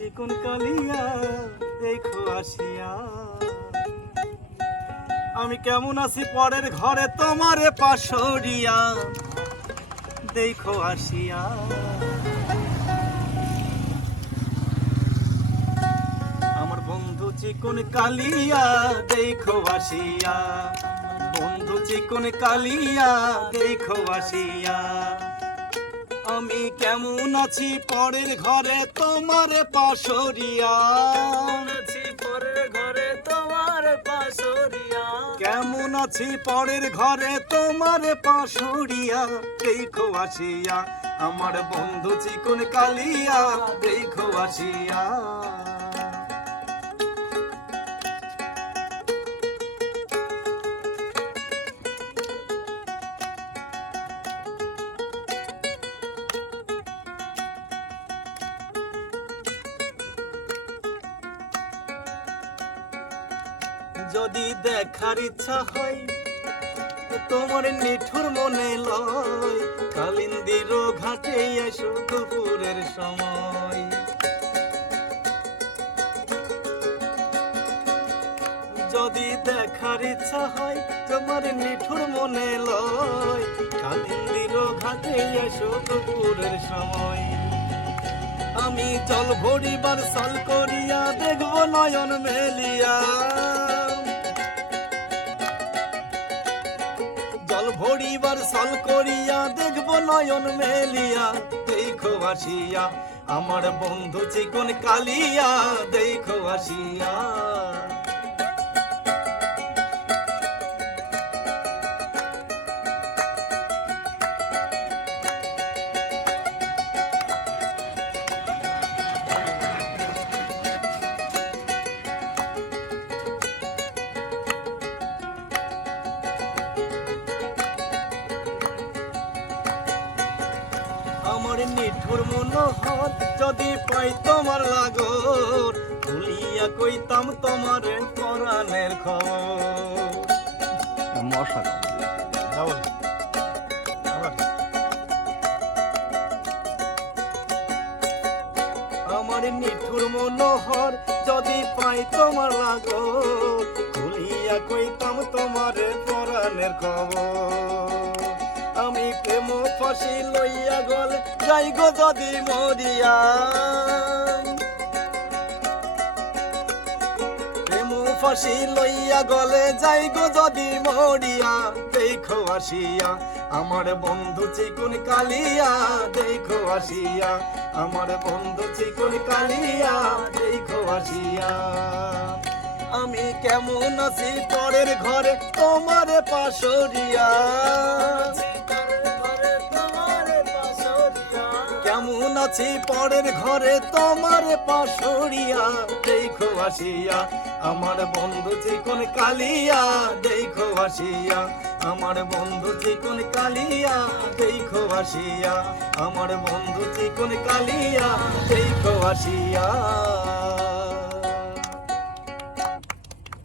চিকন কালিয়া দেখো আসিয়া। আমি কেমন আছি পরের ঘরে তোমারে পাশরিয়া দেখো আসিয়া। আমার বন্ধু চিকন কালিয়া দেখো আসিয়া, বন্ধু চিকন কালিয়া দেখো আসিয়া। আমি কেমন আছি পরের ঘরে তোমার পাশরিয়া, পরের ঘরে তোমার পাশরিয়া। কেমন আছি পরের ঘরে তোমার পাশরিয়া দেখো আসিয়া। আমার বন্ধু চিকন কালিয়া দেখো আসিয়া। যদি দেখার ইচ্ছা হয় তোমার নিঠুর মনে লয়, কালিন্দির ঘাটে এসো দুপুরের সময়। যদি দেখার ইচ্ছা হয় তোমার নিঠুর মনে লয়, কালিন্দির ঘাটে এসো দুপুরের সময়। আমি জল ভরিবার সাল করিয়া দেখব নয়ন মেলিয়া, জল ভরিবার সাল করিয়া দেখব নয়ন মেলিয়া দেখো আসিয়া। আমার বন্ধু চিকন কালিয়া দেখো আসিয়া। আমার নিঠুর মনোহর যদি পাই তোমার লাগর, ভুলিয়া কইতাম তোমার পরাণের খবর। মশা আমার নিঠুর মনোহর যদি পাই তোমার লাগর, ভুলিয়া কইতাম তোমার পরাণের খবর। আমি প্রেম ফাঁসি লইয়া গলে যাই গো যদি মরিয়া, প্রেম ফাঁসি লইয়া গলে যাই গো যদি মরিয়া দেখো আসিয়া। আমার বন্ধু চিকন কালিয়া দেখো আসিয়া। আমার বন্ধু চিকন কালিয়া দেখো আসিয়া। আমি কেমন আছি পরের ঘরে তোমার পাশরিয়া, কেমন আছি পরের ঘরে তোমার পাশরিয়া দেখো আসিয়া। আমার বন্ধু চিকন কালিয়া দেখো আসিয়া। আমার বন্ধু চিকন কালিয়া দেখো আসিয়া। আমার বন্ধু চিকন কালিয়া দেখো আসিয়া।